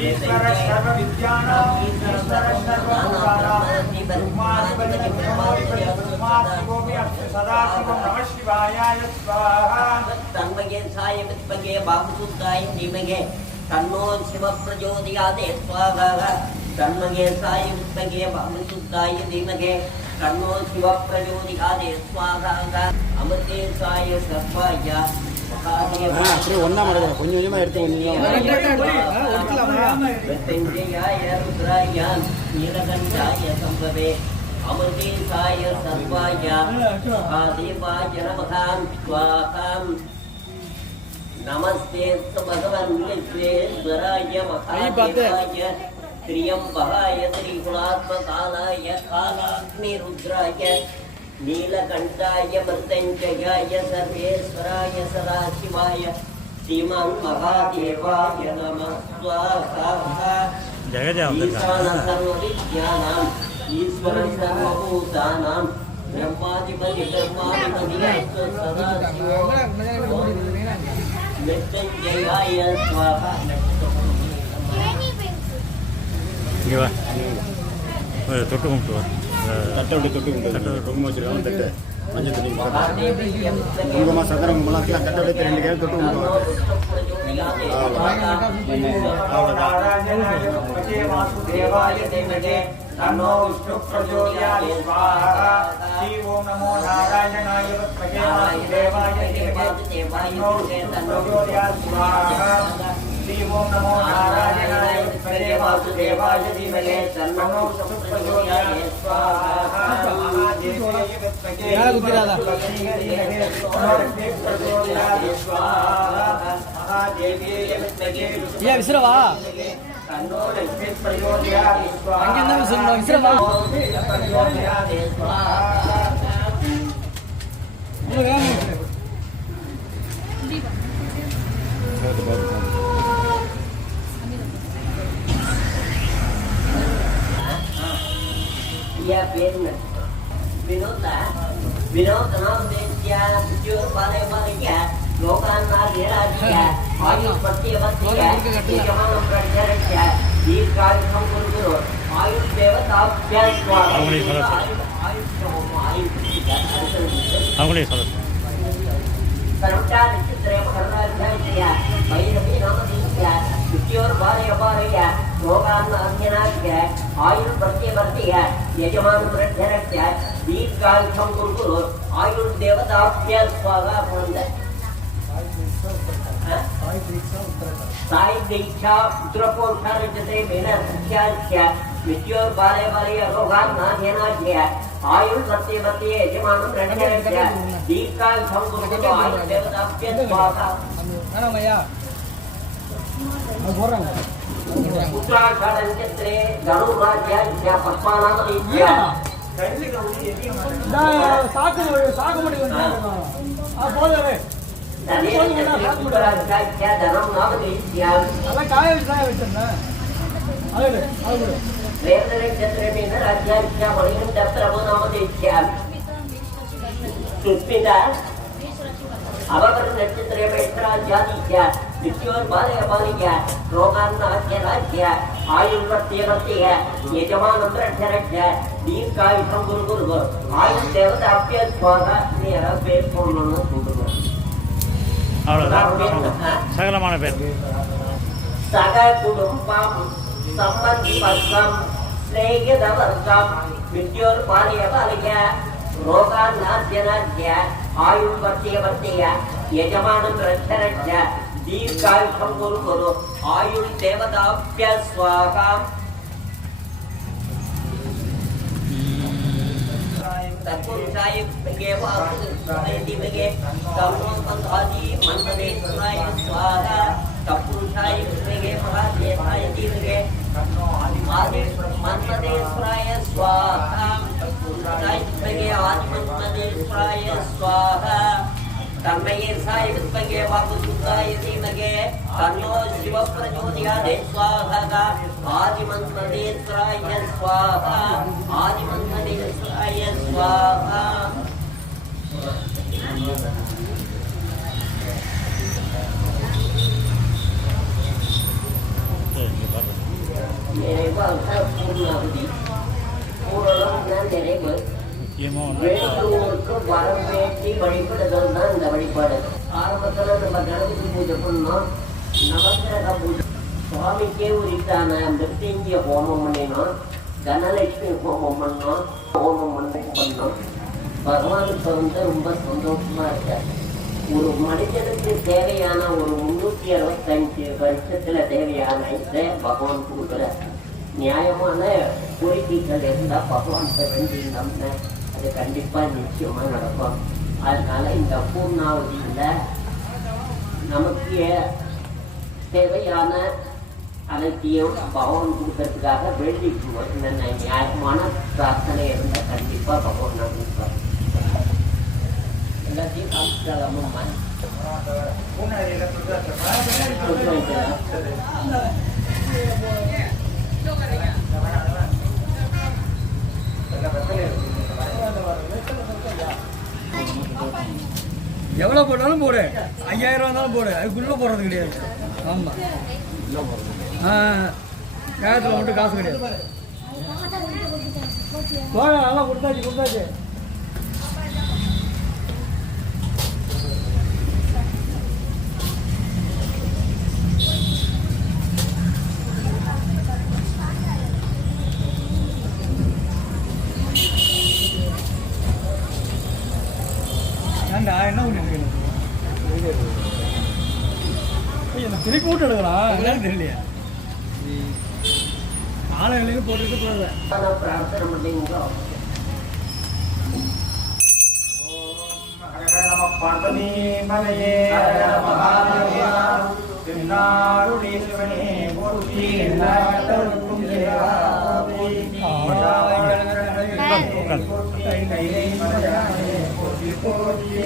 ईश्वर सर्व विद्यानां ईश्वर सर्वभूतानां सदाशिवं नमः शिवाय स्वाहा तन्मये साय विद्महे वामसुताय धीमहि तन्नो शिव प्रचोदयात् स्वाहा तन्मये साय विद्महे वामसुताय धीमहि तन्नो शिव प्रचोदयात् स्वाहा अमृते साय सर्वाय அப்படியே ஒன்றா மடக்கணும் கொஞ்சம் கொஞ்சமாக எடுத்து கொஞ்சம் நீலகண்டாய சம்பவே அமிர்தேசாய சர்வாய மகாதேவாய நமகாம் ஸ்வாகாம் நமஸ்தே பகவன் விஸ்வேஸ்வராய மகாதேவாய திரியம்பகாய திரிகுணாத்மகாலாய காலாக்னிருத்ராய नीलकंठाय मृत्युंजयाय सर्वेश्वराय सदाशिवाय श्रीमान महादेवाय नमः स्वाहा ईशान सर्वविद्यानां ईश्वर सर्वभूतानां ब्रह्माधिपति सदाशिवो मृत्युंजयाय स्वाहा தொட்டு கும்பிட்டு தட்டை விட்டு தொட்டு குங்குமம் வச்சுருக்காங்க தட்டு மஞ்சள் தண்ணி குங்குமம் சந்திர குங்குமம் இருக்கலாம் தட்டை விட்டு 2 கேள் தொட்டு கும்பிடுவாங்க नमो विष्णु प्रचोदयात् स्वाहा श्री ओम नमो नारायणाय विद्महे वासुदेवाय धीमहि तन्नो विष्णु प्रचोदयात् स्वाहा श्री ओम नमो नारायणाय विद्महे वासुदेवाय धीमहि तन्नो विष्णु प्रचोदयात् स्वाहा महादेवाय विद्महे प्रचोदयात् स्वाहा महादेवाय विद्महे ये विसरवा तन्नो लक्ष्मी प्रचोदयात् स्वाहा अंगे विसरवा विसरवा प्रचोदयात् स्वाहा या पेन विनोदा विनोदना देत्या जो बाले बाले क्या लोकांना घेराजिया आयु प्रत्यवत्या यजमान प्रजरत्या दीर्घाय संकुलो आयु देवताभ्यां स्वाहा அவங்களே சொல்ல सर्वटा नक्षत्रे मकरराज्ञा भैरवी नामधीया विद्योर बाले अपारया लोकांना अज्ञानाज्ञा आयु प्रत्यवर्त्या यजमान प्रजरत्या दीर्घाय संकुलो आयु देवताभ्यां स्वाहा वंद साई दीक्षा उत्तरपोषा रजते मेना सख्याख्या विद्योर बाले बाले रोगान्ना ध्यानाख्या आयु सत्यवती यजमानं रणजरख्या दीर्घाय संकुलो आयु देवताभ्यां स्वाहा नामया उत्तराखंड नक्षत्रे धनुराज्ञा पद्मानामदीत्या साकु मडी आ போதவே उत्तराखंड धनम नामदीत्या ಅಲ್ಲ ಕಾಯ ವಿಷಯ ಬಿಟ್ಟನ ಅದೇ ಅದು वेद नक्षत्रे मीनराज्ञा मणिकंठ प्रभुनामदीत्या सुस्मिता अवकर नक्षत्रे मेषराज्ञादीत्या विद्योर बाले अपालिक्या रोगान्ना अध्यराज्ञा आयुः प्रत्यवर्त्य यजमानं प्रत्यरज्ञा दीर्घायुषं गुरुगुरुः आयुः देवताभ्यः स्वाहा नेरवे पूर्णं सुगुरुः சகலமான பேர் सगा कुटुंबं संबंधि वर्गं स्नेहितवर्गं विद्योर बाले अपालिक्या रोगान्ना अध्यराज्ञा आयुः प्रत्यवर्त्य यजमानं प्रत्यरज्ञा दीर्घायुषं गुरुगुरुः आयुः देवताभ्यः स्वाहा तत्पुरुषाय विद्महे वासुदेवाय धीमहि तन्नो बन्धादि मन्मथेश्वराय स्वाहा तत्पुरुषाय विद्महे महादेवाय धीमहि तन्नो मन्मथेश्वराय स्वाहा तत्पुरुषाय विद्महे आदिमन्मथेश्वराय स्वाहा तन्मये साय विद्महे वासुदेवाय धीमहि तन्नो शिव प्रचोदयात् स्वाहा आदिमन्मथेश्वराय स्वाहा आदिमन्मथेश्वराय स्वाहा பூர்ணாவதி பூரணம் நிறைவு வேண்டுவோருக்கு வரம் வேண்டி வழிபடுதல் தான் இந்த வழிபாடு. ஆரம்பத்துல நம்ம கணபதி பூஜை பண்ணோம், நவக்கிரக பூஜை சுவாமிக்கே உரித்தான மிருத்யுஞ்சய ஹோமம் பண்ணினோம், தனலட்சுமி ஹோமம் பண்ணோம், பண்ணோம். பகவானுக்கு வந்து ரொம்ப சந்தோஷமா இருக்காரு. ஒரு மனிதனுக்கு தேவையான ஒரு 365 வருஷத்துல தேவையான இதை பகவான் கொடுக்குற நியாயமான கோரிக்கைகள் இருந்தா பகவான் வேண்டியிருந்தோம்னா அது கண்டிப்பா நிச்சயமா நடக்கும். அதனால இந்த பூர்ணாவதியில நமக்கு தேவையான அனைத்தையும் பகவான் கொடுக்கறதுக்காக வேண்டிக்குவோம். என்னென்ன நியாயமான பிரார்த்தனை இருந்தா கண்டிப்பா பகவான் நான் கொடுப்பார். எல்லாத்தையும் காமிச்சாலம்மா எவ்வளோ போட்டாலும் போடு, 5000 ரூபா இருந்தாலும் போடு, அதுக்குள்ளே போடுறது கிடையாது. ஆமாம், கேரத்தில் மட்டும் காசு கிடையாது. நல்லா கொடுத்தாச்சு. ஏன்டா என்ன பண்ணிட்டு திருப்பி போட்டு எடுக்கலாம், என்னன்னு தெரியலையா? ஆளுங்களையும் போட்டுட்டு போகல. பிரார்த்தனை பண்ணீங்க. பார்வதி மலையே திருநாருடீஸ்வரே போற்றி எல்லாருக்கும் போற்றி.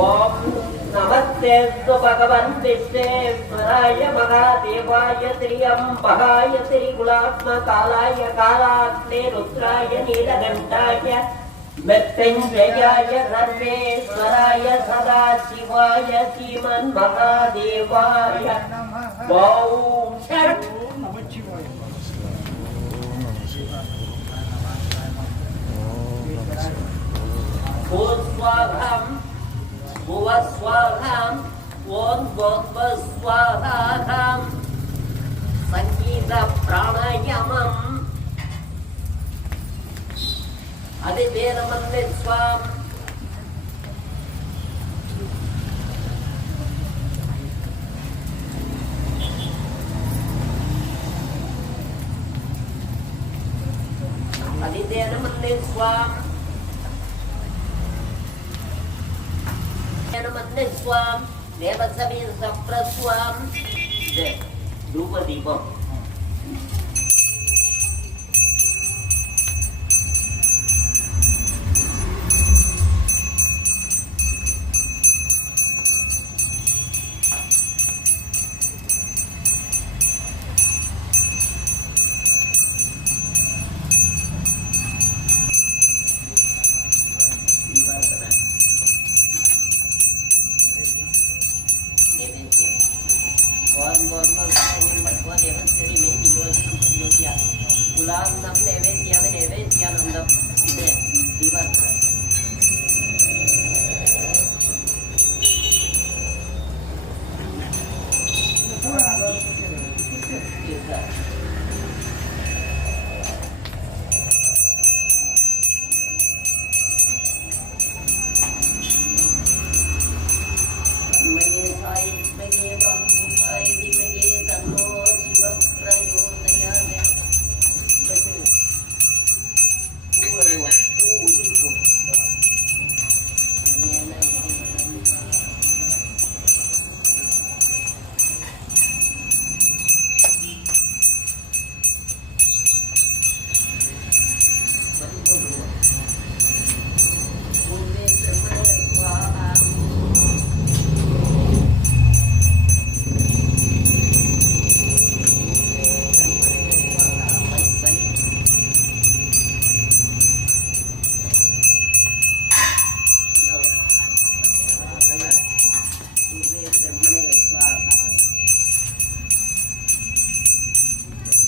ஓம் நமஸ்தே பகவன் விஸ்வேஸ்வராய மகாதேவாய திரியம்பகாய திரிகுலாத்ம காலாய காலாக்னே ருத்ராய நீலகண்டாய மிருத்யுஞ்சயாய சர்வேஸ்வராய சதாசிவாய ஸ்ரீமன் மகாதேவாய ஓம் நமச்சிவாய. பூஸ்வாகம் புவஸ்வாகம் ஓம் கோத்வஸ்வாகம் சங்கீத பிராணாயாமம் அதிவேதமன்லே ஸ்வாம் அதிவேதமன்லே ஸ்வாம் ஸ்வாம் தேவசமீர் சப்ரஸ்வாம் தூபதீபம். गुलाम नैवेद्यानंदम दीवार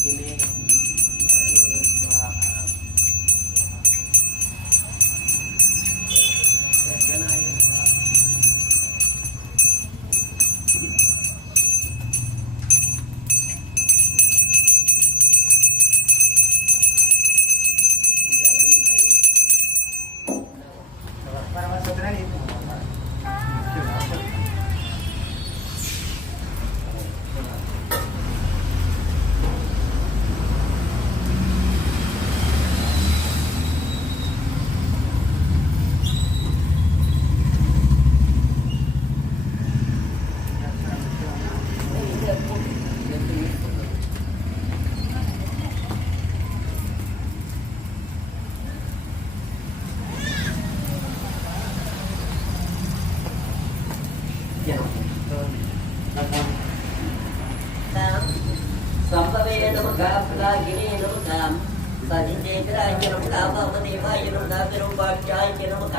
किमे स्वाहा जनाय स्वाहा संभवे नमः फलागिने नमः सदितेन्द्राय नमः वामदेवाय नमः विरूपाक्षाय नमः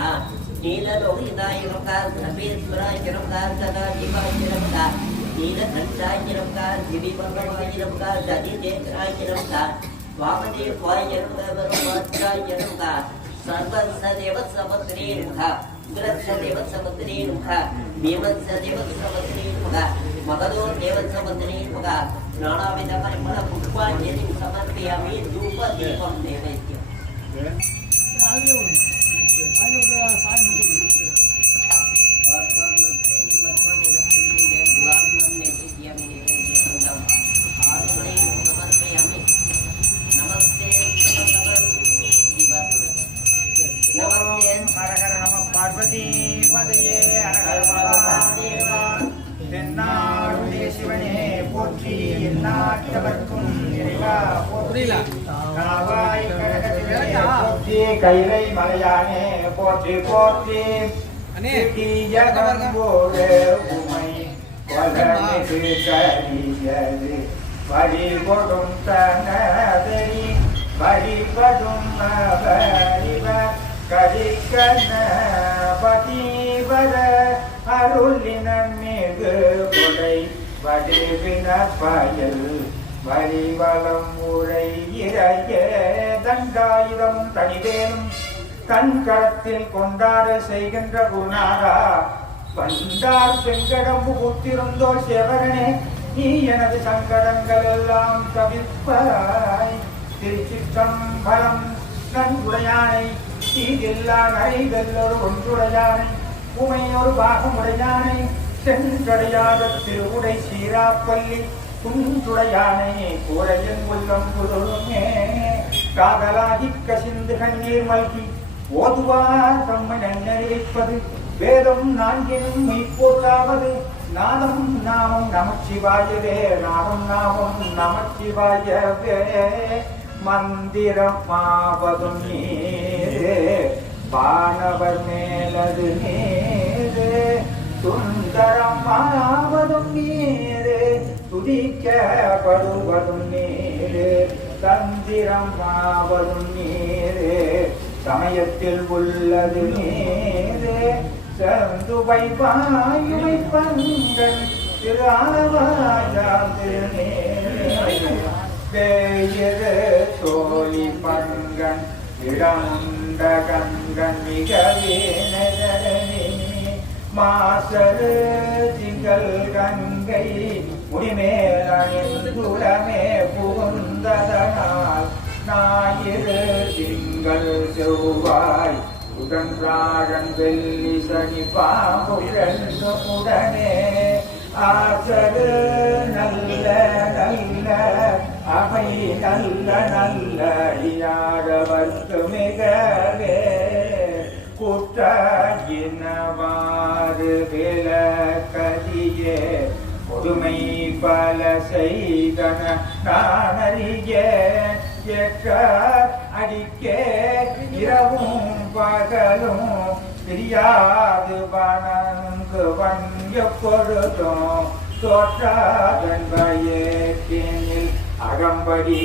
नीललोहिताय नमः सफेश्वराय नमः सदाशिवाय नमः नीलकण्ठाय नमः दिविवल्लभाय नमः सदितेन्द्राय नमः वामदेवाय नमः विरूपाक्षाय नमः सर्वसदेव समत्रे नमः उग्रसदेव समत्रे नमः भीमसदेव समत्रे नमः मगधो देवसमत्रे नमः नानाविध परिमल पुष्पांजलि समर्पयामि धूप दीपं नैवेद्यम् हर हर नमः पार्वती पदये हर हर महादेव தென்னாடுடைய சிவனே போற்றி எந்நாட்டவர்க்கும் இறைவா போற்றி காவாய் கழகத்திலே போற்றி கைலை மலையானே போற்றி போற்றி ஜகம்போடு உமை வளமிகு கரியது வழிபடும் தனதறி வழிபடும் அவரிவர் கரிக்கண்ண பதிவர அருளினன் மீது கொடை வடிவின பயல் வரிவலம் உரை இறைய தண்டாயுதம் தனிவேலும் கண்கரத்தில் கொண்டாட செய்கின்ற குணாரா வந்தார் செங்கடம்பு புத்திருந்தோர் சேவகனே நீ எனது சங்கடங்கள் எல்லாம் தவிர்ப்பாய் திருச்சிற்றம்பலம் நன்குடையானை தீதில்லா நரைவெல்லொரு ஒன்றுடையானை உமையொரு பாகமுடையானை சென்றடையாத திருவுடை சீராப்பள்ளி குன்றுடையானை கூரையின் உள்ளம் புதுமே காதலாகி கசிந்து கண்ணீர் மல்கி ஓதுவார் தம்மை நன்னறிவிப்பது வேதம் நான்கினும் மெய்ப்பொருளாவது நாதம் நாமம் நமச்சிவாயவே நாதம் நாமம் நமச்சிவாயவே மந்திரம் மாவதும் நீரே வானவர் மேலது நீரே சுந்தரம் மாவதும் நீரே துதிக்கப்படுவதும் நீரே தந்திரம் மாவதும் நீரே சமயத்தில் உள்ளது நீரே சந்துவை வாயுமை பங்கன் திரு ஆலவாயாம் திருநேரே தோழி பங்கன் இடமுண்ட கண்கண் மிகவே நகரணி மாசரு திங்கள் கங்கை முடிமேலணிந்துலமே புகுந்ததனால் ஞாயிறு திங்கள் செவ்வாய் புதன் ராழன் வெள்ளி சனி பாம்புழன்று உடனே ஆசரு நல்ல நல்ல அவை நல்ல நல்ல அடியாரவர்க்கு மிகவே குற்றாயினவாறு விளக்கதியே கொடுமை பல செய்தன நானறிய அடிக்கே இரவும் பகலும் தெரியாது வணங்கு வங்க பொழுதும் தோற்றாதன் பயத்தினில் அகம்படி